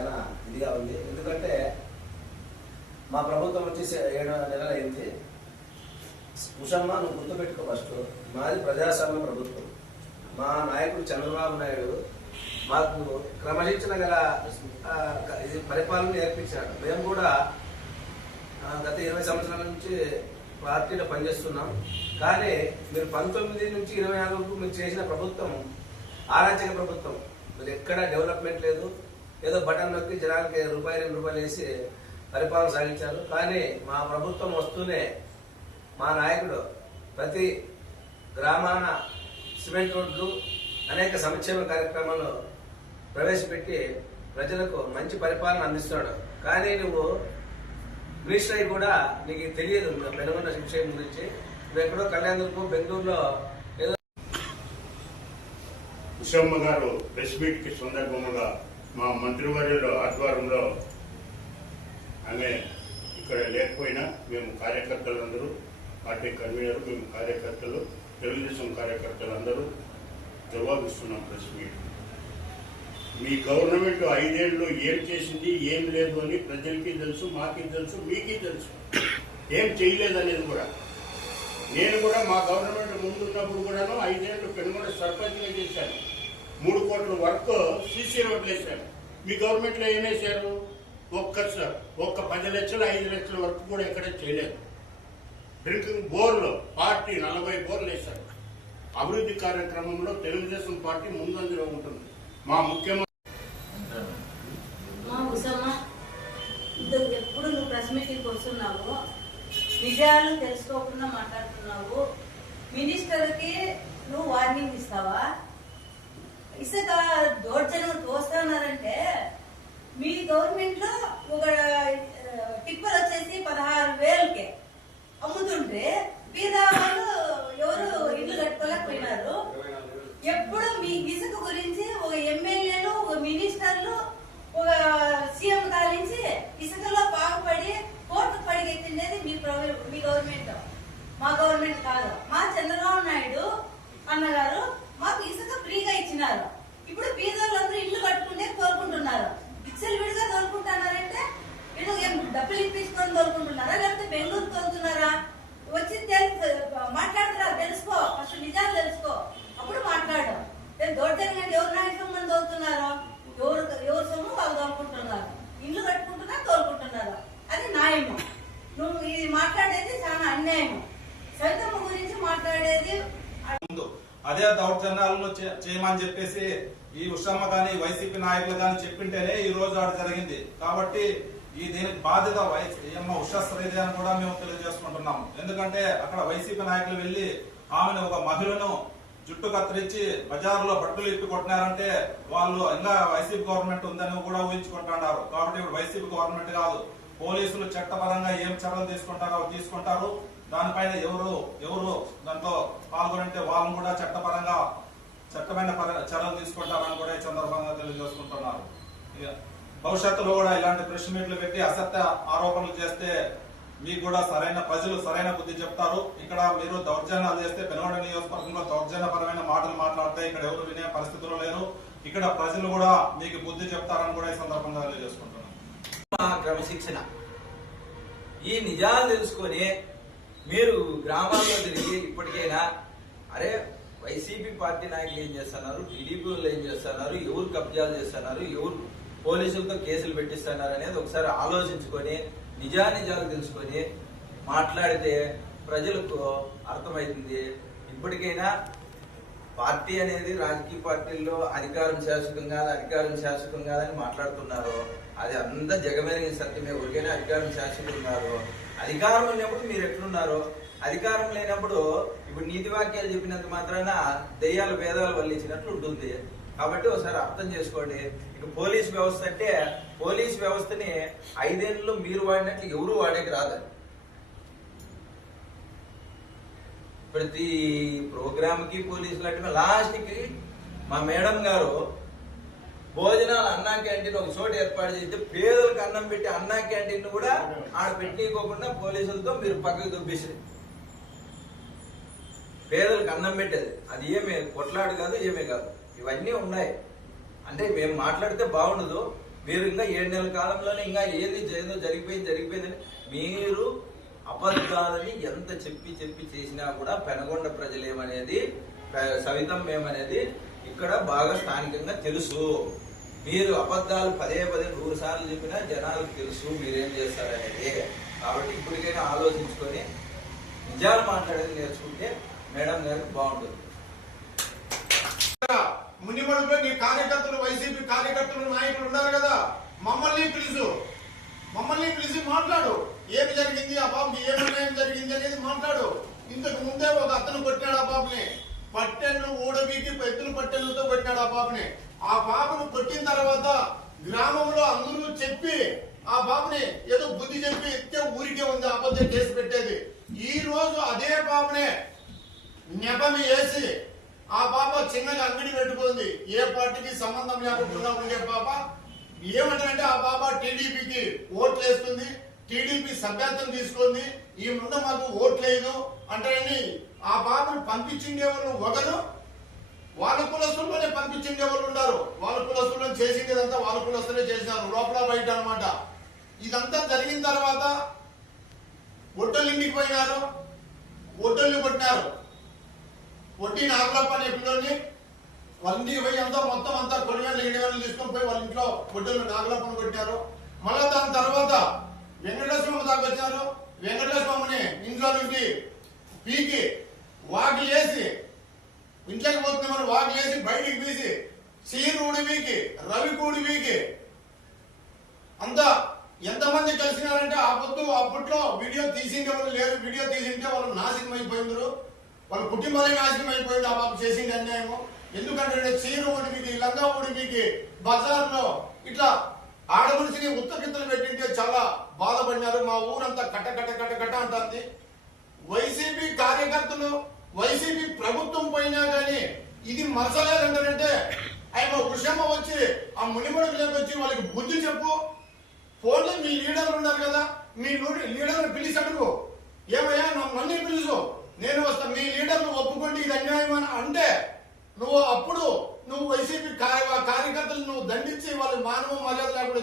చాలా ఇదిగా ఉంది. ఎందుకంటే మా ప్రభుత్వం వచ్చి ఏడు నెలలు అయింది. కుషమ్మ నువ్వు గుర్తుపెట్టుకో ఫస్ట్. మాది ప్రజాస్వామ్య ప్రభుత్వం. మా నాయకుడు చంద్రబాబు నాయుడు మాకు క్రమశిక్షణ గల ఇది పరిపాలన నేర్పించాడు. మేము కూడా గత ఇరవై సంవత్సరాల నుంచి పార్టీలో పనిచేస్తున్నాం. కానీ మీరు పంతొమ్మిది నుంచి ఇరవై నాలుగు మీరు చేసిన ప్రభుత్వం ఆరాచక ప్రభుత్వం. మీరు ఎక్కడ డెవలప్మెంట్ లేదు. ఏదో బటన్ నొక్కి జనాలకి రూపాయి రెండు రూపాయలు వేసి పరిపాలన సాగించారు. కానీ మా ప్రభుత్వం వస్తూనే మా నాయకుడు ప్రతి గ్రామాన సిమెంట్ రోడ్లు అనేక సంక్షేమ కార్యక్రమాలు ప్రవేశపెట్టి ప్రజలకు మంచి పరిపాలన అందిస్తున్నాడు. కానీ నువ్వు మినిస్టర్ అయి కూడా నీకు తెలియదు. పెనుగొండ విషయం గురించి. నువ్వు ఎక్కడో కళ్యాణదుర్గం బెంగళూరులో ఏదో ఉషమ్మ గారు ప్రెస్ మీట్కి సందర్భంగా మా మంత్రివర్యుల ఆధ్వర్యంలో ఆమె ఇక్కడ లేకపోయినా మేము కార్యకర్తలందరూ పార్టీ కన్వీనర్ మేము కార్యకర్తలు తెలుగుదేశం కార్యకర్తలు అందరూ జవాబిస్తున్నాం ప్రెస్ మీట్. మీ గవర్నమెంట్ ఐదేళ్ళు ఏం చేసింది ఏం లేదు అని ప్రజలకి తెలుసు మాకి తెలుసు మీకి తెలుసు. ఏం చేయలేదనేది కూడా. నేను కూడా మా గవర్నమెంట్ ముందున్నప్పుడు కూడాను ఐదేళ్ళు పెనుగొండ సర్పంచ్గా చేశాను. మూడు కోట్ల వర్క్ సీసీ రోడ్లు వేశారు. మీ గవర్నమెంట్లో ఏం వేశారు? ఒక్క ఒక్క పది లక్షలు ఐదు లక్షల వరకు కూడా ఎక్కడ చేయలేదు. డ్రింకింగ్ బోర్లు పార్టీ నలభై బోర్లు వేశారు. అభివృద్ధి కార్యక్రమంలో తెలుగుదేశం పార్టీ ముందంజలో ఉంటుంది. మా ముఖ్యమంత్రి మా ఎప్పుడు నువ్వు ప్రెస్ మీటింగ్కి వస్తున్నావు నిజాలు తెలుసుకోకుండా మాట్లాడుతున్నావు. మినిస్టర్కి నువ్వు వార్నింగ్ ఇస్తావా? ఇసుక దౌర్జన్యం తోస్తున్నారంటే మీ గవర్నమెంట్లో ఒక టిప్పర్ వచ్చేసి పదహారు వేలకి అమ్ముతుంటే బీద వాళ్ళు ఎవరు ఇల్లు కట్టుకోలేకపోయినారు. ఎప్పుడు మీ ఇసుక గురించి ఒక ఎమ్మెల్యేలు ఒక మినిస్టర్లు ఒక సీఎం కాలించి ఇసుకలో బాగుపడి కోర్టు పడిగెత్తిండేది మీ ప్రవ- మీ గవర్నమెంట్. మా గవర్నమెంట్ కాదు. మా చంద్రబాబు నాయుడు అన్నగారు ఫ్రీగా ఇప్పుడు బీదోళ్ళందరూ ఇల్లు కట్టుకుంటే కోరుకుంటున్నారు పిక్సెల్ విడిగా తోలుకుంటున్నారంటే వీళ్ళు ఏం డబ్బులు ఇప్పించుకొని తోలుకుంటున్నారా? లేకపోతే బెంగళూరు తోలుతున్నారా? వచ్చి తెలుసు మాట్లాడుతున్నారు. తెలుసుకో. ఫస్ట్ నిజాలు తెలుసుకో. అప్పుడు మాట్లాడు నేను దొడ్డని ఎవరు నాయకం మంది తోలుతున్నారో? ఎవరు ఎవరు సొమ్ము వాళ్ళు తోలుకుంటున్నారు. ఇల్లు కట్టుకుంటున్నా తోలుకుంటున్నారు? అది న్యాయము. నువ్వు ఇది మాట్లాడేది చాలా అన్యాయం సైతమ్మ గురించి మాట్లాడేది ముందు అదే దౌర్జన్యాలను చే- చేయమని చెప్పేసి ఈ ఉషమ్మ గాని వైసీపీ నాయకులు గాని చెప్పింటేనే ఈ రోజు ఆడ జరిగింది. కాబట్టి ఈ దీనికి బాధ్యత వైఎమ్మ ఉషా శ్రీదే అని కూడా మేము తెలియజేసుకుంటున్నాం ఎందుకంటే అక్కడ వైసీపీ నాయకులు వెళ్ళి ఆమెను ఒక మహిళను జుట్టు కత్తిరించి బజార్లో బట్టలు ఇప్పి కొట్టినారంటే వాళ్ళు ఇంకా వైసీపీ గవర్నమెంట్ ఉందని కూడా ఊహించుకుంటున్నారు. కాబట్టి ఇప్పుడు వైసీపీ గవర్నమెంట్ కాదు పోలీసులు చట్టపరంగా ఏం చర్యలు తీసుకుంటారో అవి తీసుకుంటారు. దానిపైన ఎవరు ఎవరు దాంట్లో పాల్గొనంటే వాళ్ళని కూడా చట్టపరంగా చట్టమైన పర- చర్యలు తీసుకుంటారని కూడా ఈ సందర్భంగా తెలియజేసుకుంటున్నారు. ఇక భవిష్యత్తులో కూడా ఇలాంటి ప్రెస్ మీట్లు పెట్టి అసత్య ఆరోపణలు చేస్తే మీకు కూడా సరైన ప్రజలు సరైన బుద్ధి చెప్తారు. ఇక్కడ మీరు దౌర్జన్యాలు చేస్తే పెనుగొండ నియోజకవర్గంలో దౌర్జన్యపరమైన మాటలు మాట్లాడితే ఇక్కడ ఎవరు వినే పరిస్థితుల్లో లేరు. ఇక్కడ ప్రజలు కూడా మీకు బుద్ధి చెప్తారని కూడా ఈ సందర్భంగా తెలియజేసుకుంటున్నాను క్రమశిక్షణ. ఈ నిజాలు తెలుసుకొని మీరు గ్రామాల్లో తిరిగి ఇప్పటికైనా అరే వైసీపీ పార్టీ నాయకులు ఏం చేస్తున్నారు? టీడీపీ వాళ్ళు ఏం చేస్తున్నారు? ఎవరు కబ్జాలు చేస్తున్నారు? ఎవరు పోలీసులతో కేసులు పెట్టిస్తున్నారు అనేది ఒకసారి ఆలోచించుకొని నిజానిజాలు తెలుసుకొని మాట్లాడితే ప్రజలకు అర్థమవుతుంది. ఇప్పటికైనా పార్టీ అనేది రాజకీయ పార్టీల్లో అధికారం శాశ్వతం కాదు అధికారం శాసకం కాదని మాట్లాడుతున్నారు. అది అంత జగమైన సత్యమే. ఒకరికైనా అధికారం శాసకం కాదు. అధికారం ఉన్నప్పుడు మీరు ఎట్లున్నారు? అధికారం లేనప్పుడు ఇప్పుడు నీతి వాక్యాలు చెప్పినంత మాత్రాన దెయ్యాలు భేదాలు వల్లించినట్లు ఉంటుంది. కాబట్టి ఒకసారి అర్థం చేసుకోండి. ఇక పోలీస్ వ్యవస్థ అంటే పోలీస్ వ్యవస్థని ఐదేళ్ళు మీరు వాడినట్లు ఎవరు వాడేకి రాదని ప్రతి ప్రోగ్రామ్కి పోలీసులు అంటే లాస్ట్కి మా మేడం గారు భోజనాలు అన్నా క్యాంటీన్ ఒక చోట ఏర్పాటు చేస్తే పేదలకు అన్నం పెట్టి అన్నా క్యాంటీన్ కూడా ఆడ పెట్టుకోకుండా పోలీసులతో మీరు పక్కకు దుబ్బేసారు పేదలకు అన్నం పెట్టేది. అది ఏమే కొట్లాడు కాదు ఏమే కాదు. ఇవన్నీ ఉన్నాయి. అంటే మేము మాట్లాడితే బాగుండదు. మీరు ఇంకా ఏడు నెలల కాలంలోనే ఇంకా ఏది ఏదో జరిగిపోయింది జరిగిపోయిందని మీరు అబద్ధాలని ఎంత చెప్పి చెప్పి చేసినా కూడా పెనగొండ ప్రజలేమనేది సవితం మేమనేది ఇక్కడ బాగా స్థానికంగా తెలుసు. మీరు అబద్ధాలు పదే పదే నూరు సార్లు చెప్పినా జనాలకు తెలుసు మీరేం చేస్తారనేది. కాబట్టి ఇప్పటికైనా ఆలోచించుకొని నిజాలు మాట్లాడేది నేర్చుకుంటే మేడం గారికి బాగుంటుంది. మునిమడుపై నీ కార్యకర్తలు వైసీపీ కార్యకర్తలు నాయకులు ఉన్నారు కదా. మమ్మల్ని పిలుచు. మమ్మల్ని పిలిచి మాట్లాడు. ఏమి జరిగింది ఆ బాబుకి? ఏమి అన్యాయం జరిగింది అనేది మాట్లాడు. ఇంతకు ముందే ఒక అతను కొట్టాడు ఆ బాబుని. పట్టెళ్ళు ఊడబీకి ఎత్తులు పట్టెళ్ళతో కొట్టాడు ఆ బాబుని. ఆ పాపను కొట్టిన తర్వాత గ్రామంలో అందరూ చెప్పి ఆ పాపని ఏదో బుద్ధి చెప్పి ఎత్తే ఊరికే ఉంది అబద్ధం చేసి పెట్టేది. ఈ రోజు అదే పాపనే నెపమి వేసి ఆ పాప చిన్నగా అంగడి పెట్టుకుంది. ఏ పార్టీకి సంబంధం లేకుండా ఉండే పాప ఏమంటారంటే ఆ పాప టీడీపీకి ఓట్లు వేస్తుంది టీడీపీ సభ్యత్వం తీసుకుంది ఈ ముందు మాకు ఓట్లేదు అంటారని ఆ పాపను పంపించిండే వాళ్ళు ఒకరు. వాళ్ళ కులస్తుల్లోనే పంపించిండే వాళ్ళు ఉన్నారు. వాళ్ళ కులస్తుల్లో చేసిందేదంతా వాళ్ళ కులస్తులే చేసినారు. లోపల బయట అనమాట ఇదంతా జరిగిన తర్వాత ఒడ్డోళ్ళు ఇంటికి పోయినారు. ఒడ్డోళ్ళు కొట్టినారు. వడ్డీ నాగలప్ప అనే పిల్లల్ని వాళ్ళ ఇంటికి పోయి అంతా మొత్తం అంతా ఏడు వేలు తీసుకొని పోయి వాళ్ళ ఇంట్లో వడ్డీలు నాగలప్పను కొట్టారు మళ్ళా దాని తర్వాత వెంకటేశ్వరమ్మ దాకా వచ్చారు వెంకటేశ్వరమ్మని ఇంట్లో నుండి పీకి వాకి వేసి ఇంట్లోకి పోతున్నామని వాకి వేసి బయటికి పీసి సీరుడి పీకి రవి కూడి పీకి. అంతా ఎంతమంది కలిసినారంటే ఆ పొద్దు అప్పట్లో వీడియో తీసింటే వాళ్ళు లేరు వీడియో తీసింటే వాళ్ళు నాశనం అయిపోయిందరు వాళ్ళ కుటుంబాలే నాశనం అయిపోయింది ఆ బాబు చేసింది అన్యాయము. ఎందుకంటే చీర ఉడికి లంగా ఉడికి బజార్లో ఇట్లా ఆడమనిషిని ఉత్తగిత్తలు పెట్టింటే చాలా బాధపడినారు. మా ఊరంతా కట్ట కట్ట కట్ట కట్ట అంటుంది. వైసీపీ కార్యకర్తలు వైసీపీ ప్రభుత్వం పోయినా కానీ ఇది మరచలేదంటారంటే ఆయన కృషమ్మ వచ్చి ఆ మునిమడుకు వచ్చి వాళ్ళకి బుద్ధి చెప్పు. ఫోన్లో మీ లీడర్లు ఉన్నారు కదా మీ లీడర్ని పిలిచి అడుగు. ఏమయ్యా నన్ను పిలుచు నేను వస్తా. మీ లీడర్ను ఒప్పుకోండి ఇది అన్యాయం అని అంటే నువ్వు అప్పుడు నువ్వు వైసీపీ కార్యకర్తలు నువ్వు దండించి వాళ్ళు మానవ మర్యాద లేకుండా